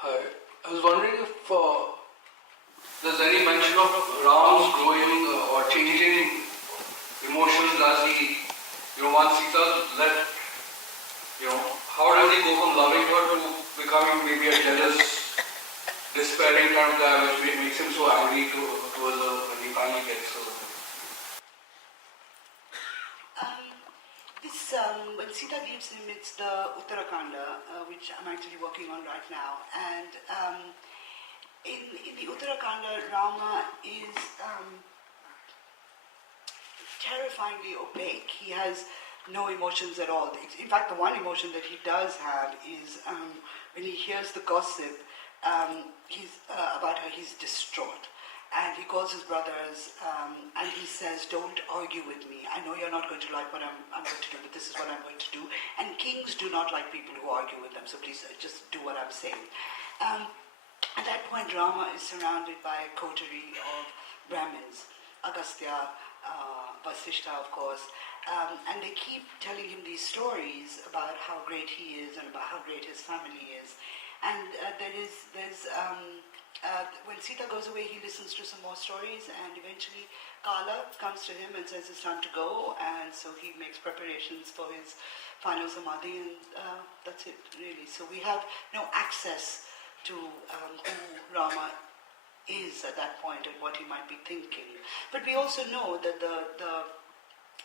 Hi. I was wondering if there's any mention of Ram's growing or changing emotions as he, once Sita left, how does he go from loving her to becoming maybe a jealous, despairing kind of guy, which makes him so angry towards her when he finally gets her? When Sita leaves him, it's the Uttarakanda, which I'm actually working on right now. And in the Uttarakanda, Rama is terrifyingly opaque. He has no emotions at all. In fact, the one emotion that he does have is when he hears the gossip about her, he's distraught. And he calls his brothers and he says, don't argue with me. I know you're not going to like what I'm going to do, but this is what I'm going to do. And kings do not like people who argue with them, so please just do what I'm saying. At that point, Rama is surrounded by a coterie of Brahmins, Agastya, Vasishta, of course, and they keep telling him these stories about how great he is and about how great his family is. And when Sita goes away, he listens to some more stories, and eventually Kala comes to him and says it's time to go, and so he makes preparations for his final samadhi, and that's it, really. So we have no access to who Rama is at that point and what he might be thinking. But we also know that the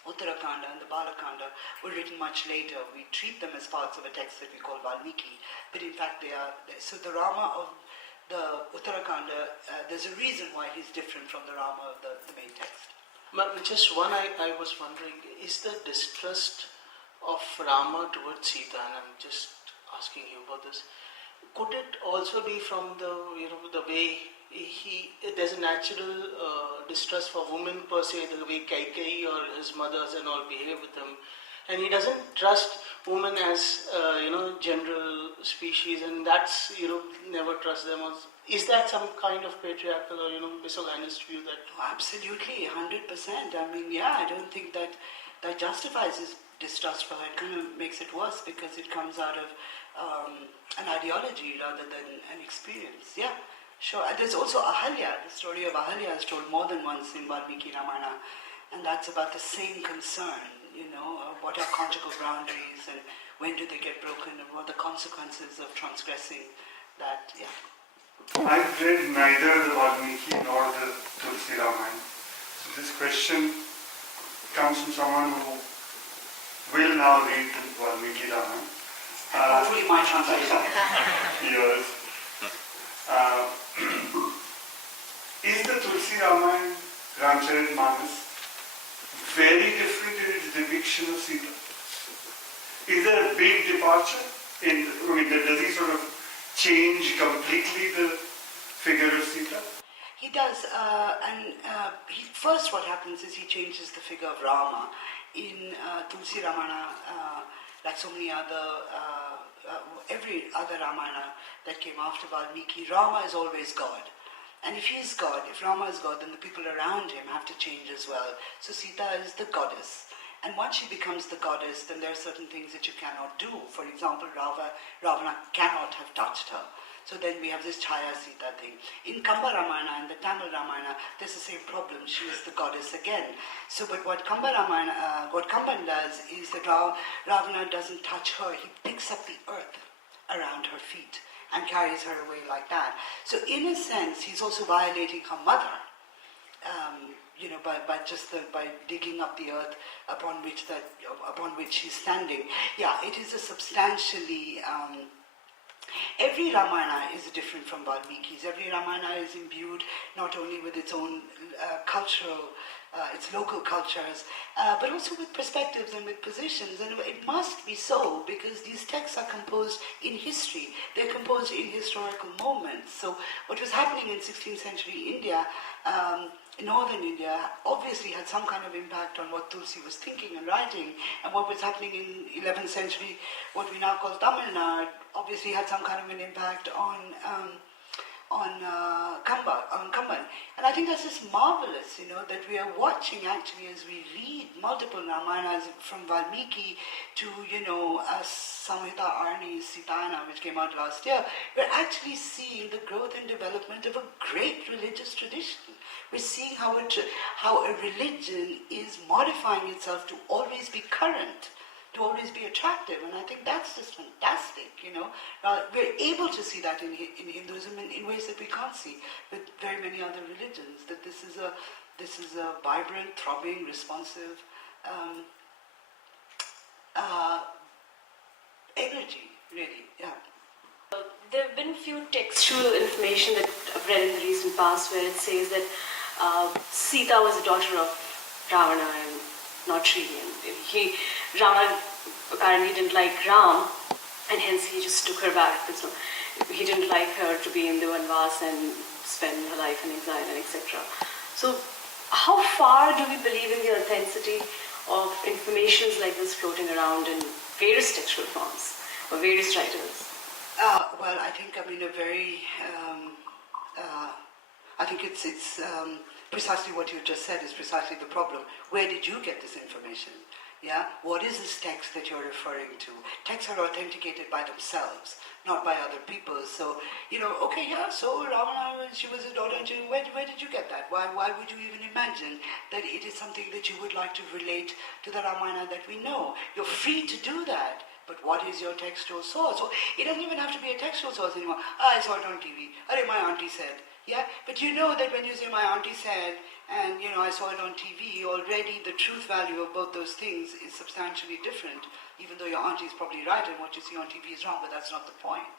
Uttarakanda and the Balakanda were written much later. We treat them as parts of a text that we call Valmiki, but in fact they are. So the Rama of the Uttarakanda, there's a reason why he's different from the Rama of the main text. But just one, I was wondering, is the distrust of Rama towards Sita, and I'm just asking you about this, could it also be from the way there's a natural distrust for women per se, the way Kaikeyi or his mothers and all behave with him, and he doesn't trust women as general species, and that's never trust them. Is that some kind of patriarchal or misogynist view that? Oh, absolutely, 100%. I mean, yeah, I don't think that justifies his distrust for her. It kind of makes it worse because it comes out of an ideology rather than an experience. Yeah, sure. And there's also Ahalya. The story of Ahalya is told more than once in Valmiki Ramayana, and that's about the same concern. What are conjugal boundaries and when do they get broken and what are the consequences of transgressing that, yeah. I've read neither the Valmiki nor the Tulsi Ramayana. So this question comes from someone who will now read the Valmiki Ramayana. Hopefully my translation. Yes. Is the Tulsi Ramayana, Ramcharitmanas, very different in its depiction of Sita? Is there a big departure? Does he sort of change completely the figure of Sita? He does, first what happens is he changes the figure of Rama. In Tulsi Ramayana, like so many other, every other Ramayana that came after Valmiki, Rama is always God. And if he is God, if Rama is God, then the people around him have to change as well. So Sita is the goddess. And once she becomes the goddess, then there are certain things that you cannot do. For example, Ravana cannot have touched her. So then we have this Chaya Sita thing. In Kamba Ramayana and the Tamil Ramayana, there's the same problem. She is the goddess again. So, but what Kamban does is that Ravana doesn't touch her. He picks up the earth around her feet and carries her away like that. So in a sense, he's also violating her mother, by digging up the earth upon which she's standing. Yeah, it is a substantially. Every Ramayana is different from Valmiki's. Every Ramayana is imbued not only with its own cultural, its local cultures, but also with perspectives and with positions. And it must be so because these texts are composed in history. They're composed in historical moments. So what was happening in 16th century India, northern India, obviously had some kind of impact on what Tulsi was thinking and writing, and what was happening in 11th century, what we now call Tamil Nadu, obviously had some kind of an impact on Kamban. And I think that's just marvelous, that we are watching actually as we read multiple Ramayanas from Valmiki to, Samhita Arni's Sita, which came out last year. We're actually seeing the growth and development of a great religious tradition. We're seeing how a religion is modifying itself to always be current, to always be attractive, and I think that's just fantastic, We're able to see that in Hinduism in ways that we can't see with very many other religions, that this is a vibrant, throbbing, responsive energy, really, yeah. There have been a few textual information that I've read in the recent past where it says that Sita was the daughter of Ravana and not Shri. And Rama apparently didn't like Ram, and hence he just took her back. So he didn't like her to be in the Vanvas and spend her life in exile and etc. So how far do we believe in the authenticity of informations like this floating around in various textual forms or various writers? Well, I think I think it's precisely what you just said is precisely the problem. Where did you get this information? Yeah, what is this text that you're referring to? Texts are authenticated by themselves, not by other people. So, okay, yeah, so Ravana, she was his daughter, and where did you get that? Why would you even imagine that it is something that you would like to relate to the Ramayana that we know? You're free to do that, but what is your textual source? So it doesn't even have to be a textual source anymore. I saw it on TV. My auntie said. Yeah, but you know that when you say my auntie said, and I saw it on TV, already the truth value of both those things is substantially different, even though your auntie is probably right and what you see on TV is wrong, but that's not the point,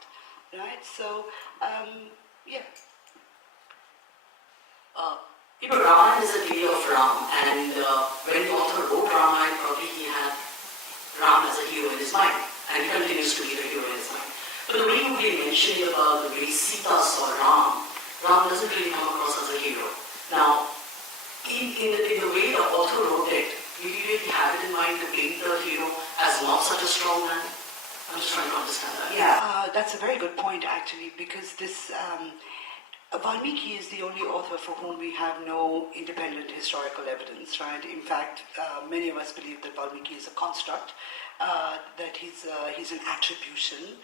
right? So, yeah. Ramayana is a tale of Ram, and when the author wrote Ramayana, probably he had Ram as a hero in his mind, and he continues to be the hero in his mind. But the way you really mentioned about the way Sita saw Ram doesn't really come across as a hero. Now, in the way the author wrote it, did you really have it in mind to paint the hero as not such a strong man? I'm just trying to understand that. Yeah, that's a very good point actually, because this Valmiki is the only author for whom we have no independent historical evidence, right? In fact, many of us believe that Valmiki is a construct, that he's an attribution.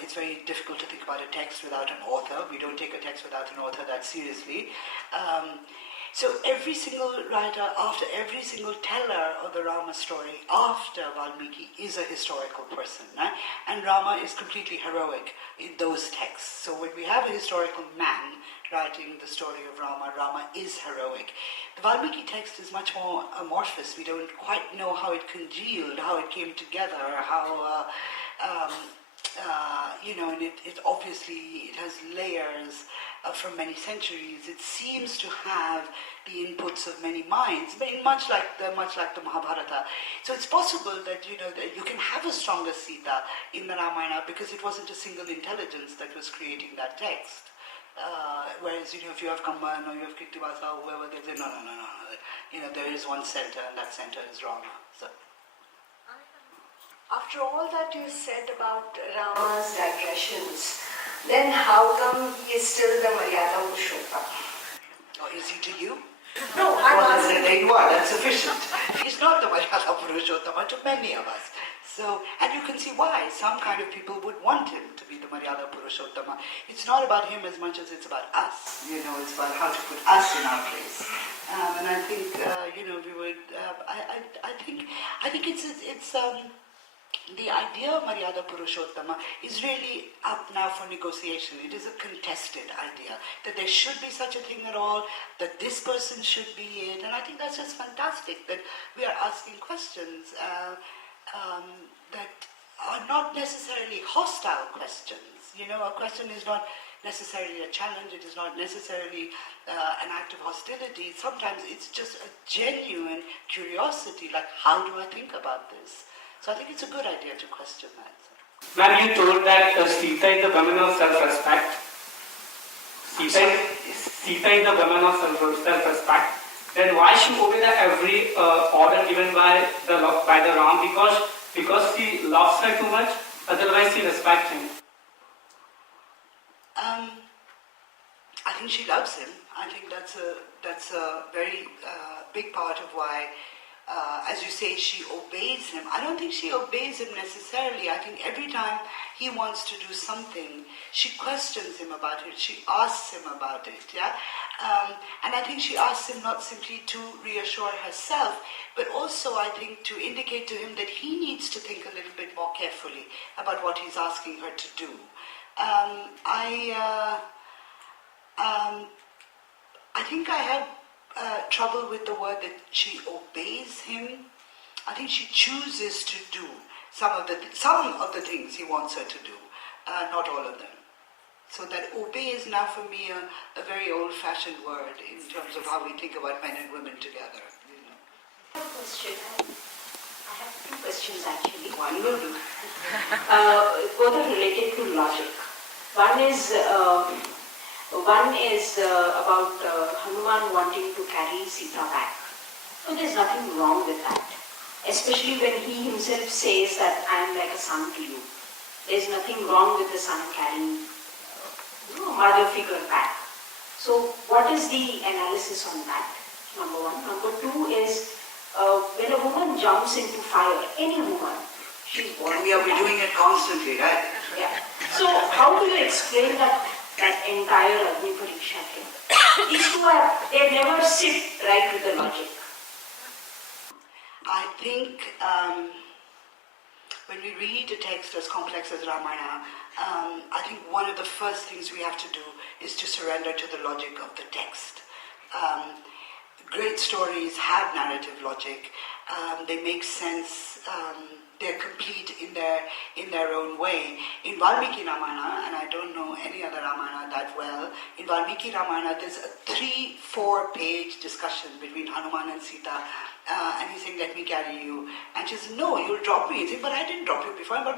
It's very difficult to think about a text without an author. We don't take a text without an author that seriously. So every single writer, after every single teller of the Rama story after Valmiki is a historical person, right? And Rama is completely heroic in those texts. So when we have a historical man writing the story of Rama, Rama is heroic. The Valmiki text is much more amorphous. We don't quite know how it congealed, how it came together, how and it obviously has layers from many centuries. It seems to have the inputs of many minds, but much like the Mahabharata. So it's possible that that you can have a stronger Sita in the Ramayana because it wasn't a single intelligence that was creating that text. Whereas if you have Kamban or you have Kirtivasa or whoever, they say no. There is one center, and that center is Rama. So. After all that you said about Rama's digressions, then how come he is still the Maryada Purushottam? Or is he to you? No, I'm Well, asking. there you are, that's sufficient. He's not the Maryada Purushottama to many of us. So, and you can see why some kind of people would want him to be the Maryada Purushottama. It's not about him as much as it's about us. It's about how to put us in our place. And I think, we would. I think it's the idea of Maryada Purushottama is really up now for negotiation. It is a contested idea that there should be such a thing at all, that this person should be it, and I think that's just fantastic that we are asking questions that are not necessarily hostile questions. A question is not necessarily a challenge, it is not necessarily an act of hostility. Sometimes it's just a genuine curiosity, like how do I think about this? So I think it's a good idea to question that. Ma'am, you told that Sita is the woman of self-respect. Sita is the woman of self-respect. Then why she obey every order given by the Ram? Because she loves her too much. Otherwise, she respects him. I think she loves him. I think that's a very big part of why, as you say, she obeys him. I don't think she obeys him necessarily. I think every time he wants to do something, she questions him about it. She asks him about it. Yeah, and I think she asks him not simply to reassure herself, but also I think to indicate to him that he needs to think a little bit more carefully about what he's asking her to do. I think I have trouble with the word that she obeys him. I think she chooses to do some of the things he wants her to do, not all of them. So that obey is now for me a very old-fashioned word in terms of how we think about men and women together. You know. I have a question. I have two questions actually. One will do. Both are related to logic. One is about Hanuman wanting to carry Sita back. So there's nothing wrong with that, especially when he himself says that I am like a son to you. There's nothing wrong with the son carrying mother figure back. So what is the analysis on that? Number one. Number two is when a woman jumps into fire, any woman, she's born. And we're doing it constantly, right? Yeah. So how do you explain that entire Agni Pariksha thing? These two they never sit right with the logic. I think when we read a text as complex as Ramayana, I think one of the first things we have to do is to surrender to the logic of the text. Great stories have narrative logic. They make sense. They're complete in their own way. In Valmiki Ramayana, and I don't know any other Ramayana that well, in Valmiki Ramayana there's a 3-4 page discussion between Hanuman and Sita, and he's saying, let me carry you. And she says, no, you'll drop me. He's saying, but I didn't drop you before. And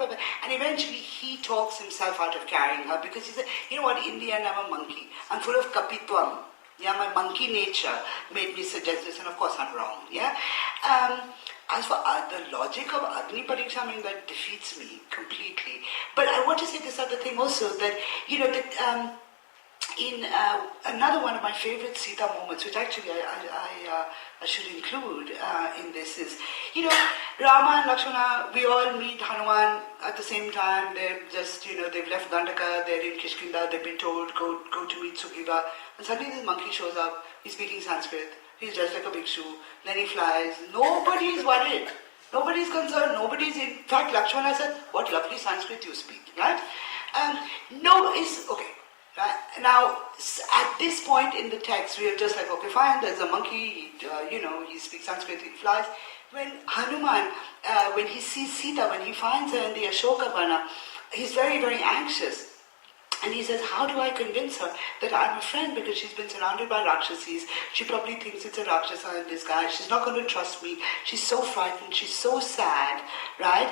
eventually he talks himself out of carrying her because he said, you know what, in the end I'm a monkey. I'm full of kapitwam. Yeah, my monkey nature made me suggest this, and of course I'm wrong. Yeah. As for the logic of Agni Pariksha, I mean, that defeats me completely. But I want to say this other thing also, that, you know, that in another one of my favorite Sita moments, which actually I should include in this is, you know, Rama and Lakshmana, we all meet Hanuman at the same time. They're just, you know, they've left Dandaka, they're in Kishkinda, they've been told, go to meet Sugriva. And suddenly this monkey shows up, he's speaking Sanskrit, he's dressed like a bhikshu, then he flies. Nobody is worried. Nobody's concerned. Nobody's, in fact, Lakshmana said, what lovely Sanskrit you speak, right? No, it's, okay. Right? Now, at this point in the text, we are just like, okay, fine, there's a monkey, you know, he speaks Sanskrit, he flies. When Hanuman, when he sees Sita, when he finds her in the Ashoka Vana, he's very, very anxious. And he says, how do I convince her that I'm a friend? Because she's been surrounded by Rakshasis. She probably thinks it's a Rakshasa in disguise. She's not going to trust me. She's so frightened. She's so sad, right?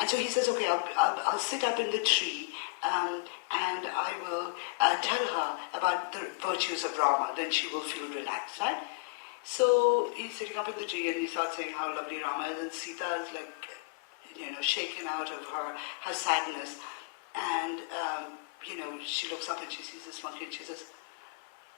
And so he says, okay, I'll sit up in the tree and I will tell her about the virtues of Rama. Then she will feel relaxed, right? So he's sitting up in the tree and he starts saying how lovely Rama is. And Sita is like, you know, shaken out of her sadness. And, you know, she looks up and she sees this monkey and she says,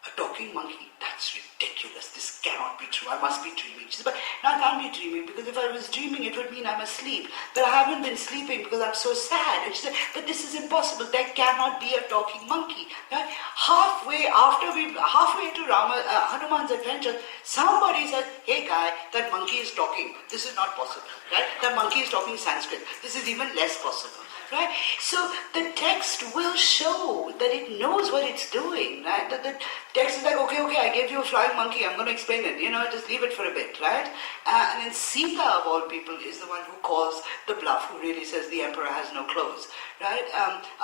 a talking monkey? That's ridiculous. This cannot be true. I must be dreaming. She says, but no, I can't be dreaming because if I was dreaming, it would mean I'm asleep. But I haven't been sleeping because I'm so sad. And she said, but this is impossible. There cannot be a talking monkey. Right? Halfway into Hanuman's adventure, somebody said, hey guy, that monkey is talking. This is not possible. Right? That monkey is talking Sanskrit. This is even less possible. Right? So the text will show that it knows what it's doing, right? That the text is like, okay, I gave you a flying monkey, I'm going to explain it, you know, just leave it for a bit, right? And then Sita, of all people, is the one who calls the bluff, who really says the emperor has no clothes, right?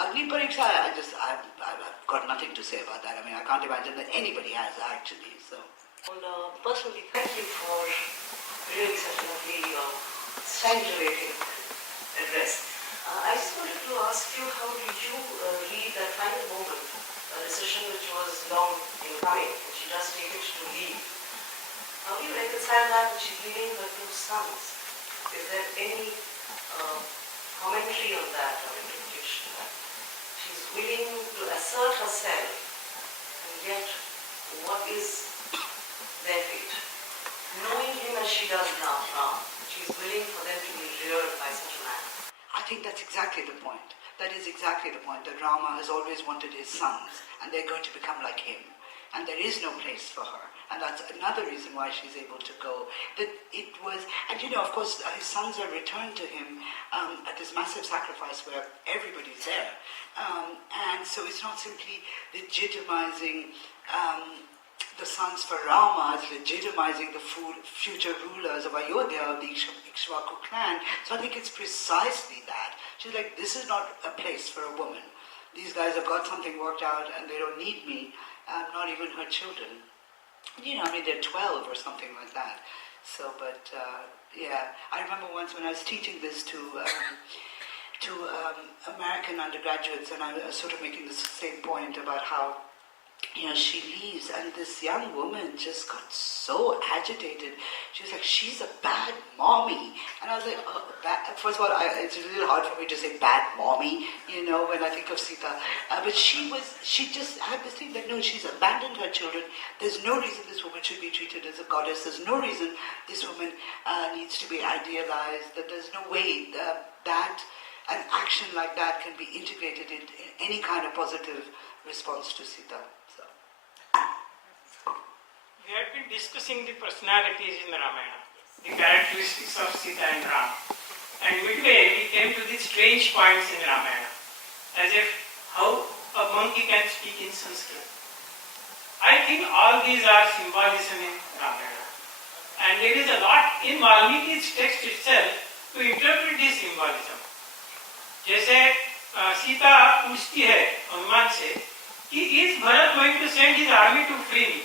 Agni Pariksha, I've got nothing to say about that. I mean, I can't imagine that anybody has actually, so. Well, personally, thank you for really such a lovely, scientific address. I just wanted to ask you, how did you read that final moment, a decision which was long in coming, and she does take it to leave? How do you reconcile that with she's leaving her two sons? Is there any commentary on that or interpretation that she's willing to assert herself exactly the point, that Rama has always wanted his sons, and they're going to become like him. And there is no place for her. And that's another reason why she's able to go. That it was, and of course, his sons are returned to him at this massive sacrifice where everybody's there. And so it's not simply legitimizing the sons for Rama, it's legitimizing the future rulers of Ayodhya, of the Ikshvaku clan. So I think it's precisely that. She's like, this is not a place for a woman. These guys have got something worked out and they don't need me. Not even her children. They're 12 or something like that. So, but yeah, I remember once when I was teaching this to American undergraduates, and I was sort of making the same point about how she leaves, and this young woman just got so agitated. She was like, she's a bad mommy. And I was like, first of all, it's a little hard for me to say bad mommy, when I think of Sita. But she just had this thing that, no, she's abandoned her children. There's no reason this woman should be treated as a goddess. There's no reason this woman needs to be idealized. That there's no way that an action like that can be integrated in any kind of positive response to Sita. We had been discussing the personalities in the Ramayana, the characteristics of Sita and Ram. And midway we came to these strange points in Ramayana, as if how a monkey can speak in Sanskrit. I think all these are symbolism in Ramayana. And there is a lot in Valmiki's text itself to interpret this symbolism. जैसे सीता पूछती है हनुमान से कि is Bharat going to send his army to free me?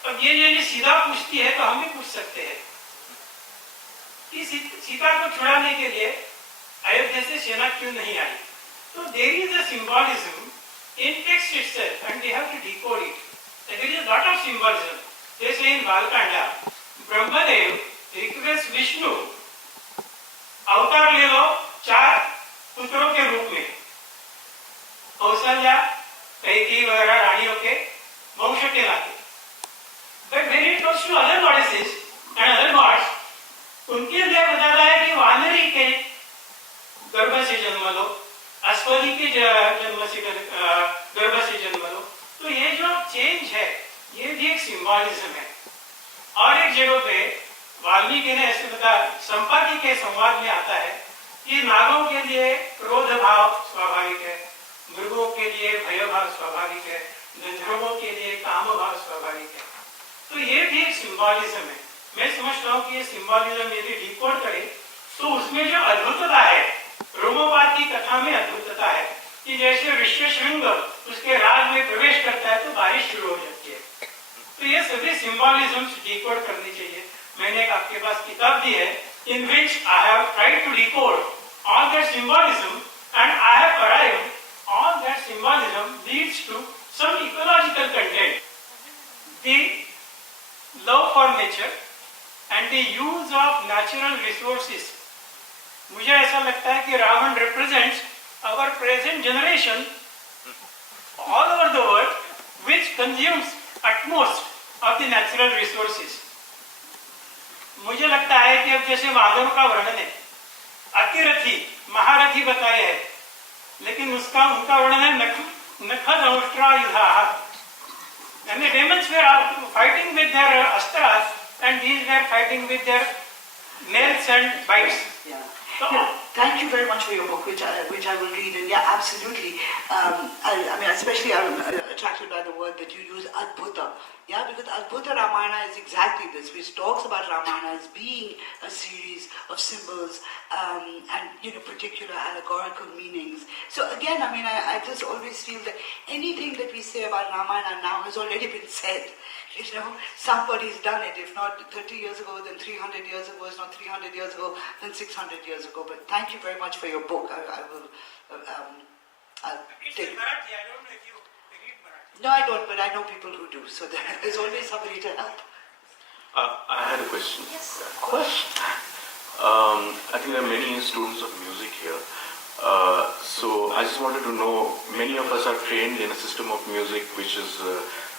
अब ये सीधा पूछती है तो हम भी पूछ सकते हैं कि सीता को छुड़ाने के लिए अयोध्या से सेना क्यों नहीं आई? तो there is a symbolism in text itself and we have to decode it. There is a lot of symbolism. जैसे in बालकांडा ब्रह्मदेव requests विष्णु अवतार ले लो 4 पुत्रों के रूप में, कौशल्या, कैकेयी वगैरह रानियों के वंश के नाते. But when it comes to other goddesses and other gods, उनके लिए बताता है कि वानरी के गर्भ से जन्म लो, अश्वनी के गर्भ से जन्म लो. तो ये जो चेंज है, ये भी एक सिंबॉलिज्म है. और एक जगह पे वाल्मीकि ने ऐसे बताया, संपाति के संवाद में आता है कि नागों के लिए क्रोध भाव स्वाभाविक है, मृगों के लिए भय भाव स्वाभाविक है, गंधर्वों के लिए काम भाव स्वाभाविक है. तो ये भी एक सिंबॉलिज्म है. मैं समझता हूँ कि ये सिंबॉलिज्म यदि डिकोड करें तो उसमें जो अद्भुतता है, रोमोपात की कथा में अद्भुतता है कि जैसे ऋष्यशृंग उसके राज में प्रवेश करता है तो बारिश शुरू हो जाती है. तो ये सभी सिंबॉलिज्म्स डिकोड करनी चाहिए. मैंने एक आपके पास किताब दी है in which I have tried to decode all that symbolism, and I have arrived all that symbolism leads to some ecological content. The love for nature and the use of natural resources. मुझे ऐसा लगता है कि Ravan represents our present generation all over the world which consumes utmost of the natural resources. मुझे लगता है कि अब जैसे वानरों का वर्णन है, अतिरथी महारथी बताए है, लेकिन उनका वर्णन है नखदंष्ट्रायुधाः. And the demons were fighting with their astras, and these were fighting with their nails and bites. Yeah. Thank you very much for your book, which I will read. And yeah, absolutely. I mean, especially I'm attracted by the word that you use, Adbhuta. Yeah, because Adbhuta Ramayana is exactly this, which talks about Ramayana as being a series of symbols and particular allegorical meanings. So again, I mean, I just always feel that anything that we say about Ramayana now has already been said. Somebody's done it. If not 30 years ago, then 300 years ago. If not 300 years ago, then 600 years ago. But thank you very much for your book. I will. I'll take. Marathi. I don't know if you read Marathi. No, I don't, but I know people who do. So there's always somebody to help. I had a question. Yes, of course. I think there are many students of music here. So I just wanted to know, many of us are trained in a system of music which is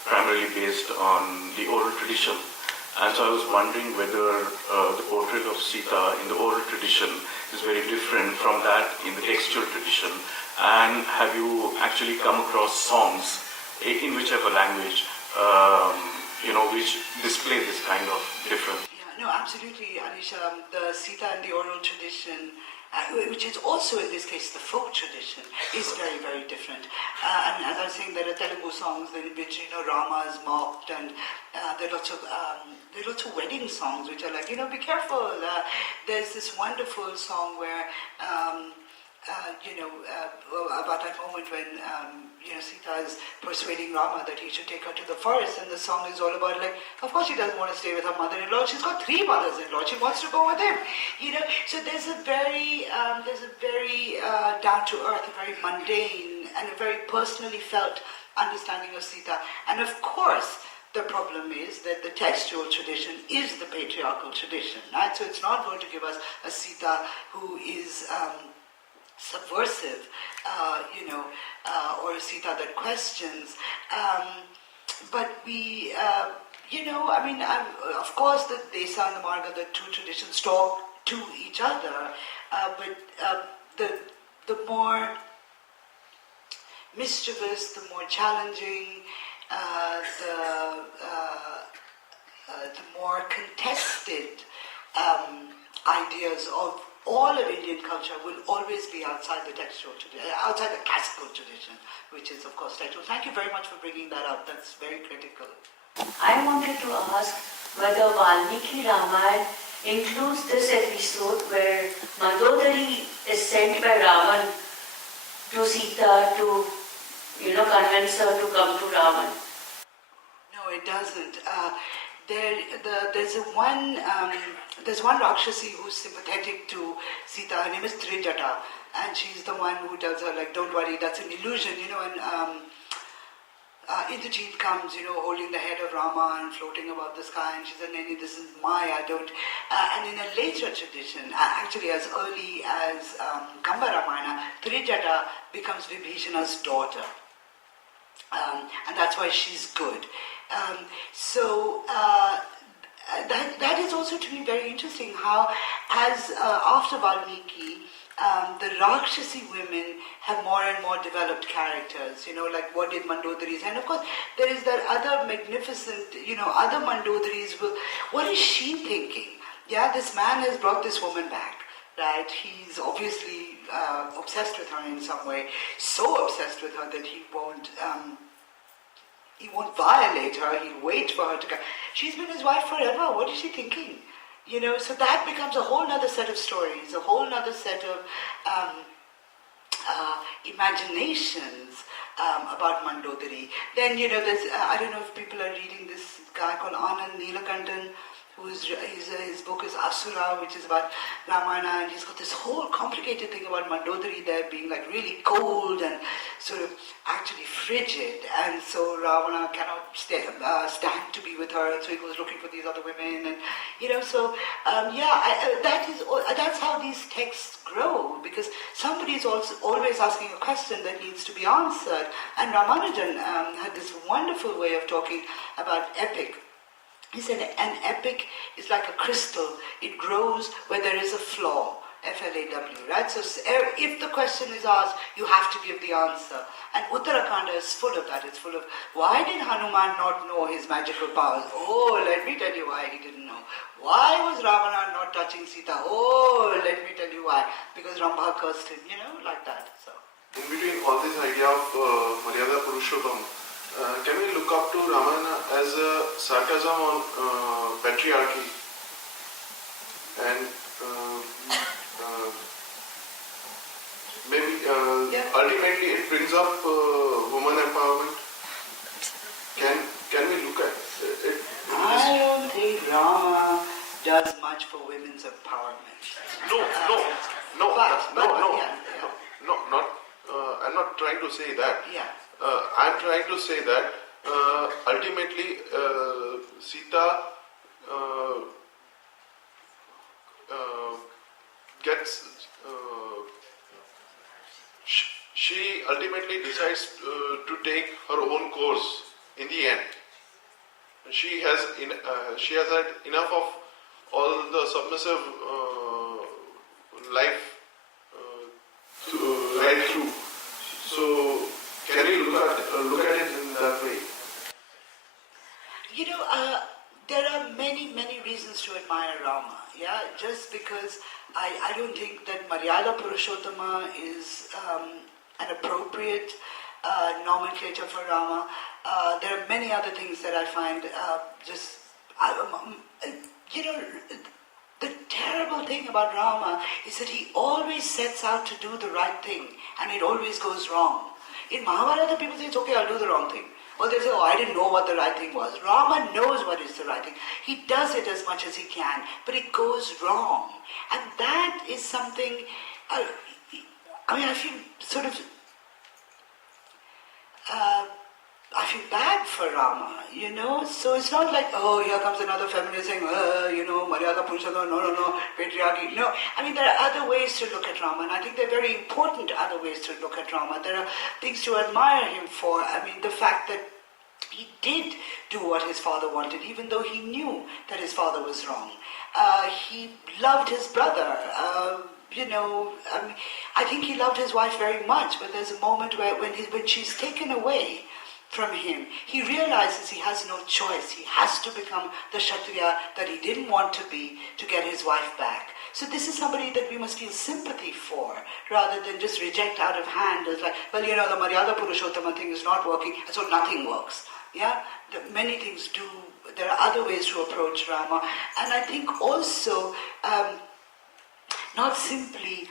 primarily based on the oral tradition. And so I was wondering whether the portrayal of Sita in the oral tradition is very different from that in the textual tradition, And have you actually come across songs in whichever language, which display this kind of difference? Yeah, no, absolutely, Anisha. The Sita and the oral tradition, which is also in this case the folk tradition, is very, very different. And as I was saying, there are Telugu songs in which Rama is mocked, and there are lots of wedding songs which are like, be careful. There's this wonderful song where. About that moment when Sita is persuading Rama that he should take her to the forest, and the song is all about of course she doesn't want to stay with her mother-in-law. She's got 3 mothers-in-law. She wants to go with him. So there's a very down to earth, a very mundane, and a very personally felt understanding of Sita. And of course, the problem is that the textual tradition is the patriarchal tradition, right? So it's not going to give us a Sita who is subversive, or a Sita that questions. But we, of course, the Desa and the Marga, the two traditions talk to each other, but the more mischievous, the more challenging, the more contested ideas of all of Indian culture will always be outside the textual tradition, outside the classical tradition, which is of course textual. Thank you very much for bringing that up. That's very critical. I wanted to ask whether Valmiki Ramayana includes this episode where Mandodari is sent by Ravan to Sita to, convince her to come to Ravan. No, it doesn't. There's one Rakshasi who's sympathetic to Sita. Her name is Trijata, and she's the one who tells her don't worry, that's an illusion, and Indrajit comes, holding the head of Rama and floating above the sky, and she said, Nani, this is Maya, don't. And in a later tradition, actually as early as Kamba Ramayana, Trijata becomes Vibhishana's daughter. And that's why she's good. That is also to me very interesting how, as after Valmiki, the Rakshasi women have more and more developed characters, like what did Mandodaris, and of course there is that other magnificent, other Mandodaris what is she thinking? Yeah, this man has brought this woman back, right? He's obviously obsessed with her in some way, so obsessed with her that he won't violate her, he'll wait for her to come. She's been his wife forever, what is she thinking? So that becomes a whole other set of stories, a whole other set of imaginations about Mandodari. Then, there's, I don't know if people are reading this guy called Anand Neelakantan, his book is Asura, which is about Ramayana, and he's got this whole complicated thing about Mandodari there being really cold and sort of actually frigid, and so Ravana cannot stand to be with her, and so he goes looking for these other women, and that's how these texts grow, because somebody is also always asking a question that needs to be answered, and Ramanujan had this wonderful way of talking about epic. He said an epic is like a crystal. It grows where there is a flaw, F-L-A-W, right? So if the question is asked, you have to give the answer. And Uttarakanda is full of that. It's full of, why did Hanuman not know his magical powers? Oh, let me tell you why he didn't know. Why was Ravana not touching Sita? Oh, let me tell you why. Because Rambha cursed him, like that. So. In between all this idea of Maryada Purushottam, can we look up to Ramayana as a sarcasm on patriarchy? And maybe ultimately it brings up woman empowerment. Can we look at it? I don't think Rama does much for women's empowerment. I'm not trying to say that. Yeah. I'm trying to say that ultimately Sita gets. She ultimately decides to take her own course in the end. She has had enough of all the submissive life right through. So can we look at it in that way? You know, there are many, many reasons to admire Rama. Yeah, just because I don't think that Maryada Purushottama is an appropriate nomenclature for Rama. There are many other things that I find you know, the terrible thing about Rama is that he always sets out to do the right thing and it always goes wrong. In Mahabharata, people say, it's okay, I'll do the wrong thing. Or they say, oh, I didn't know what the right thing was. Rama knows what is the right thing. He does it as much as he can, but it goes wrong. And that is something, I feel sort of, I feel bad for Rama, you know. So it's not like, oh, here comes another feminist saying, Maryada Purushottama, no, patriarchy. No, I mean, there are other ways to look at Rama, and I think they're very important other ways to look at Rama. There are things to admire him for. I mean, the fact that he did do what his father wanted, even though he knew that his father was wrong. He loved his brother. I think he loved his wife very much, but there's a moment when she's taken away from him, he realizes he has no choice. He has to become the Kshatriya that he didn't want to be to get his wife back. So this is somebody that we must feel sympathy for, rather than just reject out of hand as like, well, the Maryada Purushottama thing is not working, and so nothing works. Yeah, many things do. There are other ways to approach Rama, and I think also not simply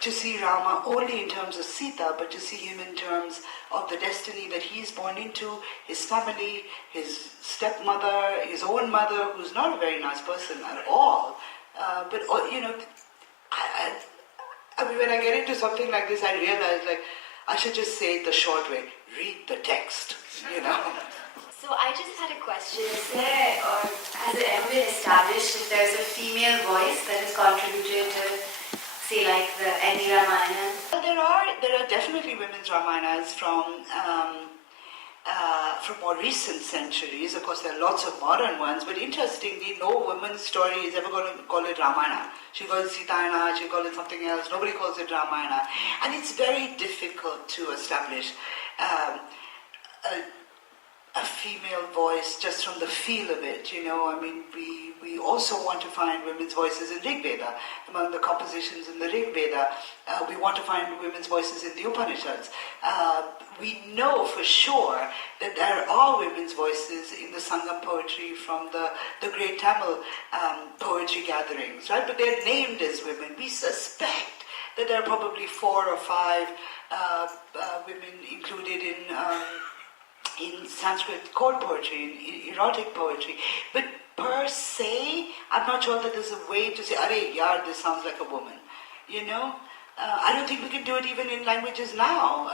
to see Rama only in terms of Sita, but to see him in terms of the destiny that he's born into, his family, his stepmother, his own mother, who's not a very nice person at all. But when I get into something like this, I realize I should just say it the short way: read the text. So I just had a question. Is there, or has it ever been established if there's a female voice that has contributed to, say, like the Any Ramayana? Well, there are definitely women's Ramayanas from more recent centuries. Of course, there are lots of modern ones, but interestingly, no woman's story is ever going to call it Ramayana. She calls it Sita, she calls it something else. Nobody calls it Ramayana. And it's very difficult to establish a female voice just from the feel of it, we also want to find women's voices in Rig Veda. Among the compositions in the Rig Veda, we want to find women's voices in the Upanishads. We know for sure that there are women's voices in the Sangam poetry from the great Tamil poetry gatherings, right? But they're named as women. We suspect that there are probably 4 or 5 women included in Sanskrit court poetry, in erotic poetry. But per se, I'm not sure that there's a way to say, "Arey, yaar, this sounds like a woman." I don't think we can do it even in languages now.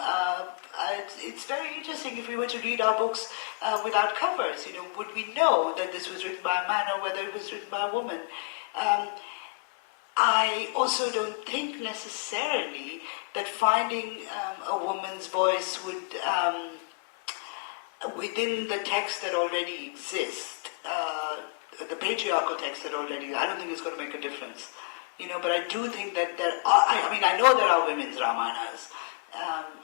It's very interesting if we were to read our books without covers. Would we know that this was written by a man or whether it was written by a woman? I also don't think necessarily that finding a woman's voice would within the text that already exists, the patriarchal text that already, I don't think it's going to make a difference. But I do think that there are, I know there are women's Ramayanas,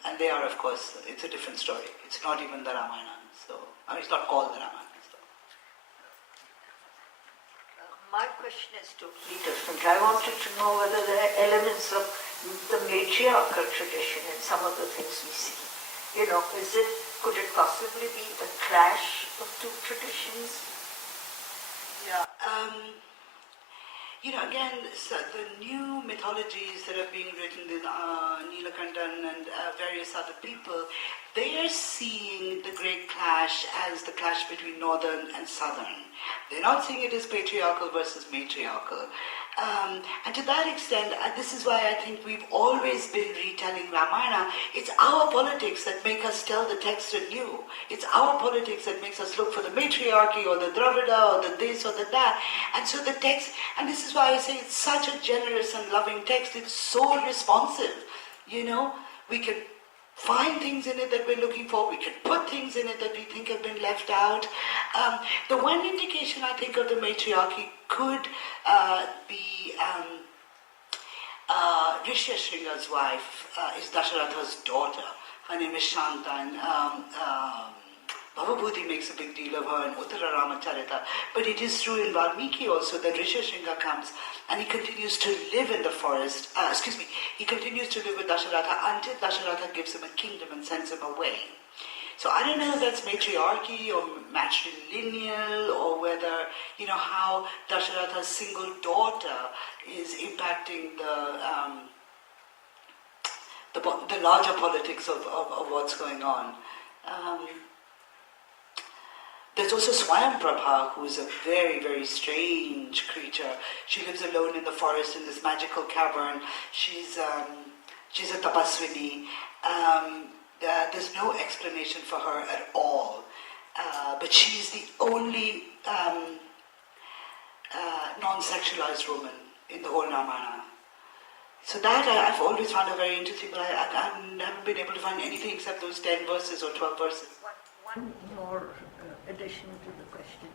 and they are, of course, it's a different story. It's not even the Ramayana, it's not called the Ramayana. My question is totally different. I wanted to know whether there are elements of the matriarchal tradition in some of the things we see. Could it possibly be a clash of two traditions? Yeah. Again, so the new mythologies that are being written in Neelakantan and various other people, they are seeing the great clash as the clash between northern and southern. They're not seeing it as patriarchal versus matriarchal. And to that extent, this is why I think we've always been retelling Ramayana. It's our politics that make us tell the text anew. It's our politics that makes us look for the matriarchy or the Dravida or the this or the that. And so the text, and this is why I say it's such a generous and loving text. It's so responsive. We can find things in it that we're looking for. We can put things in it that we think have been left out. The one indication I think of the matriarchy could be Rishya Shringa's wife is Dasharatha's daughter. her name is Shanta, and Bhavabhuti makes a big deal of her in Uttara Ramacharita. But it is true in Valmiki also that Rishishringa comes and he continues to live in the forest, he continues to live with Dasharatha until Dasharatha gives him a kingdom and sends him away. So I don't know if that's matriarchy or matrilineal or whether, how Dasharatha's single daughter is impacting the larger politics of what's going on. There's also Swayamprabha, who is a very, very strange creature. She lives alone in the forest in this magical cavern. She's a tapaswini. There's no explanation for her at all. But she's the only non-sexualized woman in the whole Ramayana. So that I've always found her very interesting, but I haven't been able to find anything except those 10 verses or 12 verses. One more addition to the question.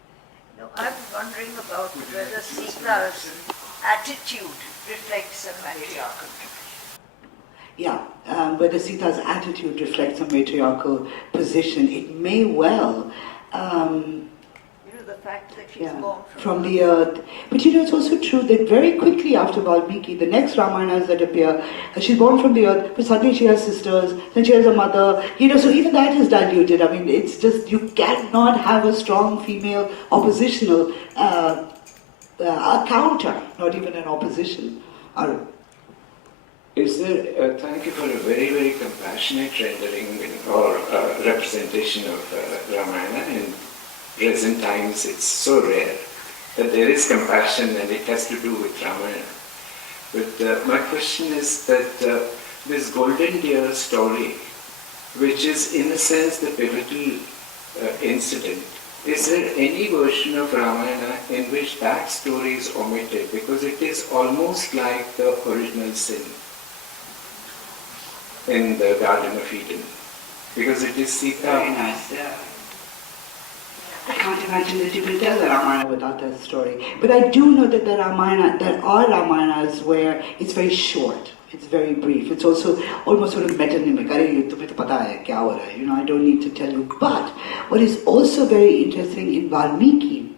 I'm wondering about whether Sita's attitude reflects a matriarchal. Yeah, whether Sita's attitude reflects a matriarchal position. It may well. The fact that she's born from the earth. But it's also true that very quickly after Valmiki, the next Ramayanas that appear, she's born from the earth, but suddenly she has sisters, then she has a mother, so even that is diluted. I mean, it's just, you cannot have a strong female oppositional a counter, not even an opposition. Is there, thank you for a very, very compassionate rendering or representation of Ramayana. In present times, it's so rare that there is compassion and it has to do with Ramayana. But my question is that this Golden Deer story, which is in a sense the pivotal incident, is there any version of Ramayana in which that story is omitted? Because it is almost like the original sin in the Garden of Eden. Because it is Sita. Very nice, yeah. I can't imagine that you can tell the Ramayana without that story. But I do know that there are Ramayanas where it's very short, it's very brief. It's also almost sort of metonymic. I don't need to tell you. But what is also very interesting in Valmiki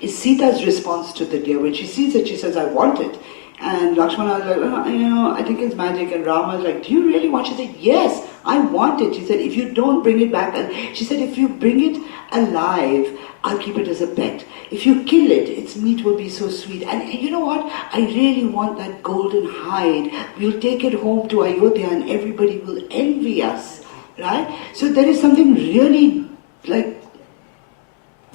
is Sita's response to the deer. When she sees it, she says, I want it. And Lakshmana is like, I think it's magic. And Rama is like, do you really want it? She said, yes, I want it. She said, if you don't bring it back, and she said, if you bring it alive, I'll keep it as a pet. If you kill it, its meat will be so sweet. And you know what? I really want that golden hide. We'll take it home to Ayodhya and everybody will envy us. Right? So there is something really like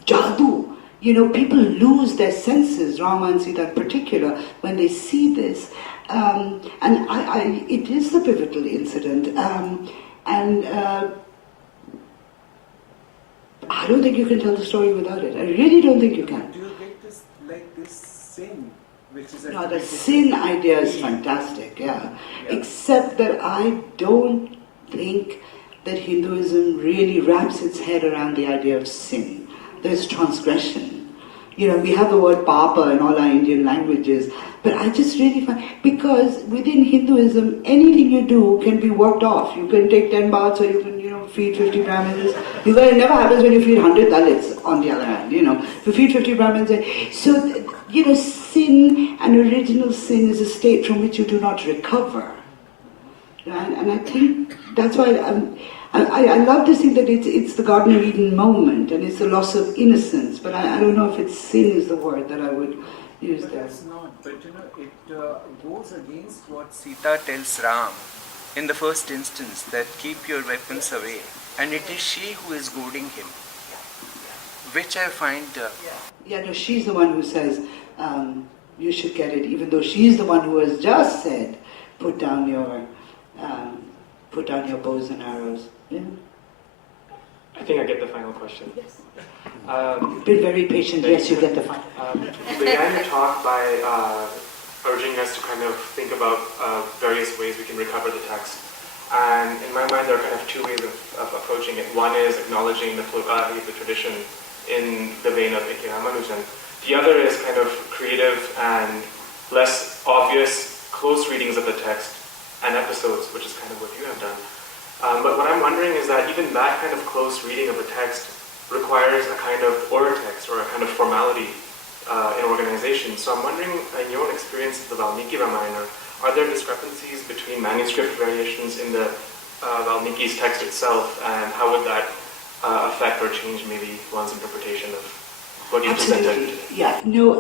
jadoo. People lose their senses, Rama and Sita in particular, when they see this. It is the pivotal incident. I don't think you can tell the story without it. I really don't think you can. Do you get this sin, which is No, the sin idea is fantastic, yeah. Except that I don't think that Hinduism really wraps its head around the idea of sin. There's transgression. We have the word papa in all our Indian languages, but I just really find, because within Hinduism, anything you do can be worked off. You can take 10 baths or you can, feed 50 Brahmins. It never happens when you feed 100 dalits, on the other hand, If you feed 50 Brahmins. So, sin and original sin is a state from which you do not recover. Right? And I think that's why I love to think that it's the Garden of Eden moment and it's the loss of innocence, but I don't know if it's sin is the word that I would use there. It's not, but it goes against what Sita tells Ram in the first instance, that keep your weapons away, and it is she who is goading him, which I find... she's the one who says, you should get it, even though she's the one who has just said, put down your bows and arrows. Yeah. I think I get the final question. Yes. You've been very patient. Yes, you get the final. You began your talk by urging us to kind of think about various ways we can recover the text. And in my mind, there are kind of two ways of approaching it. One is acknowledging the Flogahi of the tradition in the vein of A.K. Ramanujan. The other is kind of creative and less obvious, close readings of the text and episodes, which is kind of what you have done. But what I'm wondering is that even that kind of close reading of a text requires a kind of text or a kind of formality in organization. So I'm wondering, in your own experience of the Valmiki Ramayana, are there discrepancies between manuscript variations in the Valmiki's text itself, and how would that affect or change maybe one's interpretation of what you presented? Yeah. No.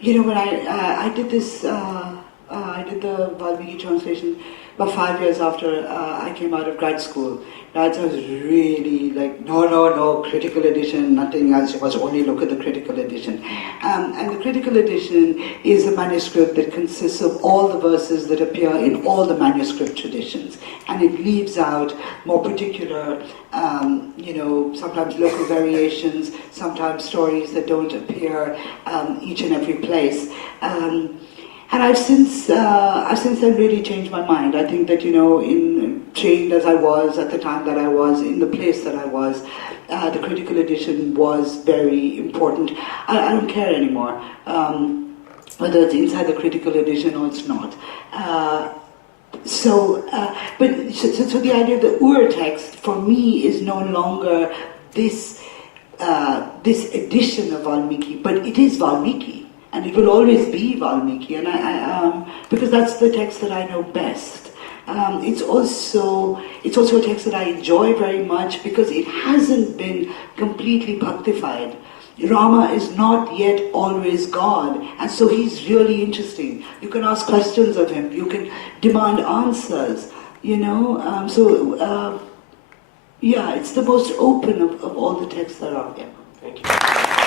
When I did this, I did the Valmiki translation about 5 years after I came out of grad school. That was really like, no, critical edition, nothing else. You must only look at the critical edition. And the critical edition is a manuscript that consists of all the verses that appear in all the manuscript traditions. And it leaves out more particular, sometimes local variations, sometimes stories that don't appear each and every place. And I've since then really changed my mind. I think that, trained as I was at the time that I was, in the place that I was, the critical edition was very important. I don't care anymore whether it's inside the critical edition or it's not. So the idea of the ur-text for me is no longer this edition of Valmiki, but it is Valmiki. And it will always be Valmiki, and because that's the text that I know best. It's also a text that I enjoy very much because it hasn't been completely bhaktified. Rama is not yet always God, and so he's really interesting. You can ask questions of him, you can demand answers, it's the most open of all the texts that are out there. Thank you.